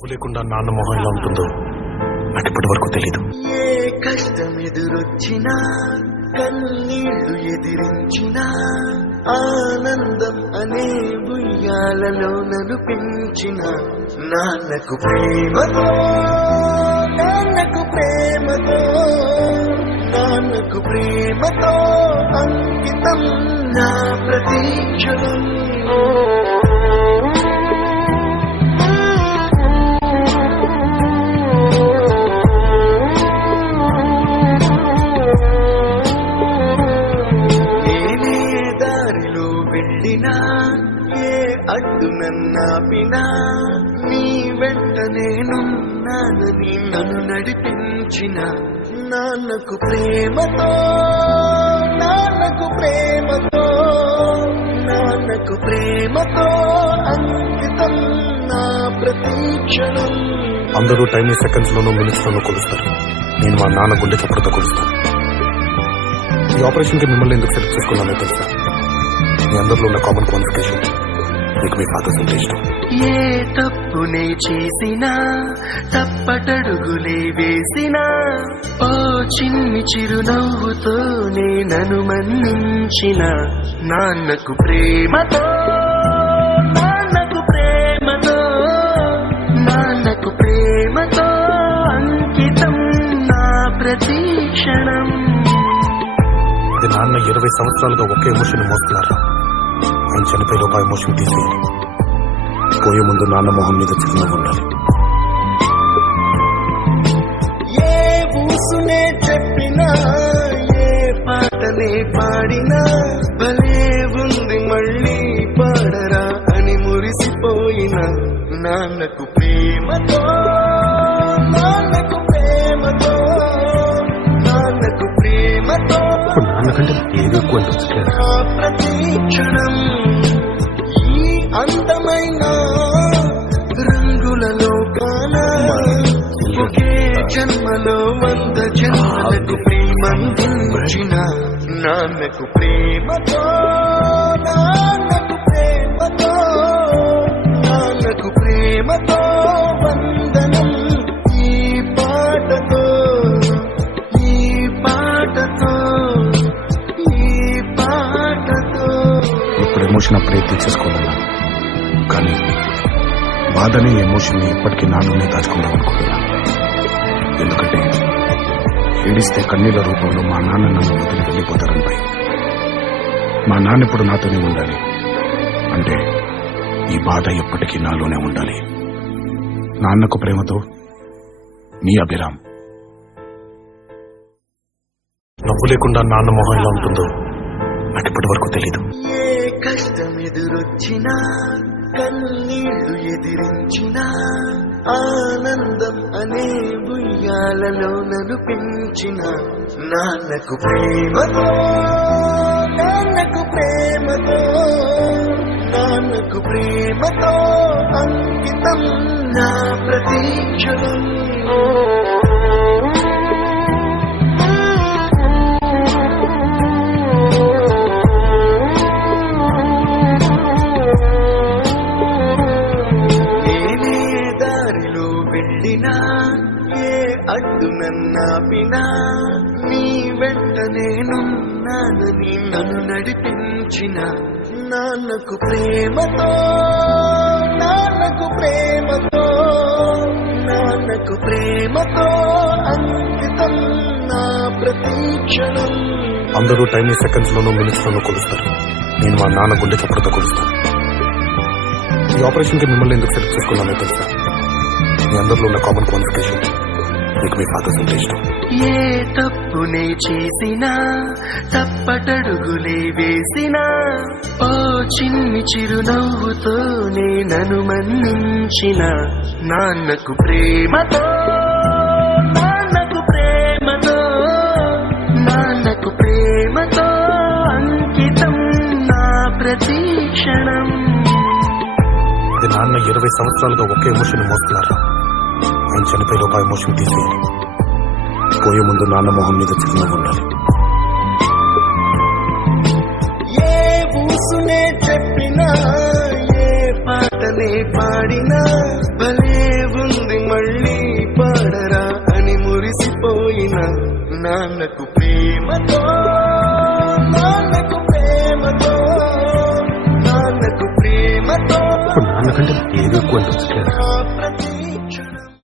నవ్వు లేకుండా నాన్న మొహం ఎలా ఉంటుందో నాకు ఇప్పటి వరకు తెలీదు. ఏ కష్టం ఎదురొచ్చినా కన్నీళ్లు ఎదిరించినా ఆనందం అనే ఉయ్యాలలో నన్ను పెంచిన నాన్నకు ప్రేమతో నాన్నకు ప్రేమతో నాన్నకు ప్రేమతో అంకితం నా ప్రతీక్షణం. ఏ అడ్డు నన్నాపినా నీ వెంట నేనున్నానని నన్ను నడిపించిన నాన్నకు ప్రేమతో నాన్నకు ప్రేమతో నాన్నకు ప్రేమతో అంకితం నా ప్రతీక్షణం. అందరూ టైం సెకండ్స్ లోనూ మినిట్స్ లోనూ కొలుస్తారు. నేను మా నాన్న గుండె చప్పుడుతో కొలుస్తాను. ఈ ఆపరేషన్ కి మిమ్మల్ని ఎందుకు సెలెక్ట్ చేసుకున్నానో తెలుసా? మీ అందరిలో ఉన్న కామన్ క్వాలిఫికేషన్ మీకు మీ ఫాదర్స్ అంటే ఇష్టం. ఏ తప్పునే చేసినా తప్పటడుగులే వేసినా ఓ చిన్ని చిరునవ్వుతో నన్ను మన్నించిన నాన్నకు ప్రేమతో నాన్నకు ప్రేమతో నాన్నకు ప్రేమతో అంకితం నా ప్రతీక్షణం. ఇది నాన్న 20 సంవత్సరాలుగా ఒకే ఎమోషన్ మోస్తున్నారా? ఆయన చనిపోయి ఒక ఎమోషన్ తీసేయాలి. పోయే ముందు నాన్న మొహం మీద చిరునవ్వు ఉండాలి. ఏ ఊసునే చెప్పినా ఏ పాటనే పాడినా భలే ఉంది మళ్ళీ పాడరా అని మురిసిపోయిన నాన్నకు ప్రేమతో నాన్నకు ప్రేమతో నాన్నకు ప్రేమతో నాన్నకంటే ఏదో ఎక్కువ ప్రతీక్షణం. ఈ అందమైన రంగులలో కానా ఒకే జన్మలో 100 జన్మలకు ప్రేమందించిన నాన్నకు ప్రేమతో నాన్నకు ప్రేమతో నాన్నకు ప్రేమతో వందనం. ఈ పాటతో ఈ పాటతో ఈ పాటతో. ఇప్పుడు ఎమోషన్ అప్పుడే తీసేసుకోవాలన్నా, కానీ బాధని ఎమోషన్ ని ఇప్పటికీ నాన్ననే దాచుకుందాం అనుకుంటున్నాను. ఎందుకంటే ఏడిస్తే కన్నీళ్ల రూపంలో మా నాన్న నన్ను వదిలి వెళ్ళిపోతారని భయం. మా నాన్న ఇప్పుడు నాతోనే ఉండాలి అంటే ఈ బాధ ఎప్పటికీ నాలోనే ఉండాలి. నాన్నకు ప్రేమతో మీ అభిరామ్. నవ్వు లేకుండా నాన్న మొహం ఎలా ఉంటుందో నాకు ఇప్పటి వరకు తెలీదు. ఏ కష్టం ఎదురొచ్చినా కన్నీళ్లు ఎదిరించినా ఆనందం అనే ఉయ్యాలలో నన్ను పెంచిన నాన్నకు ప్రేమతో నాన్నకు ప్రేమతో నాన్నకు ప్రేమతో అంకితం నా ప్రతీక్షణం. ఏ అడ్డు నన్నాపినా నీ వెంట నేనున్నానని నన్ను నడిపించిన నాన్నకు ప్రేమతో నాన్నకు ప్రేమతో నాన్నకు ప్రేమతో అంకితం నా ప్రతీక్షణం. అందరూ టైం సెకండ్స్ లోనూ మినిట్స్ లోనూ కొలుస్తారు. నేను మా నాన్న గుండె చప్పుడుతో కొలుస్తాను. ఈ ఆపరేషన్ కి మిమ్మల్ని ఎందుకు సెలెక్ట్ చేసుకున్నానో తెలుసా? మీ అందరిలో ఉన్న కామన్ క్వాలిఫికేషన్ మీకు మీ ఫాదర్స్ అంటే ఇష్టం. ఏ తప్పునే చేసినా తప్పటడుగులే వేసినా ఓ చిన్ని చిరునవ్వుతో నన్ను మన్నించిన నాన్నకు ప్రేమతో నాన్నకు ప్రేమతో నాన్నకు ప్రేమతో అంకితం నా ప్రతీక్షణం. ఇది నాన్న 20 సంవత్సరాలుగా ఒకే ఎమోషన్ మోస్తున్నారా? ఆయన చనిపోయి ఒక ఎమోషన్ తీసేయాలి. పోయే ముందు నాన్న మొహం మీద చిరునవ్వు ఉండాలి. ఏ ఊసునే చెప్పినా ఏ పాటనే పాడినా భలే వస్తుంది మళ్ళీ పాడరా అని మురిసిపోయిన నాన్నకు ప్రేమతో నాన్నకు ప్రేమతో నాన్నకు ప్రేమతో ఇప్పుడు నాన్నకంటే ఏదో ఎక్కువ అనిపించట్లేదు ప్రతి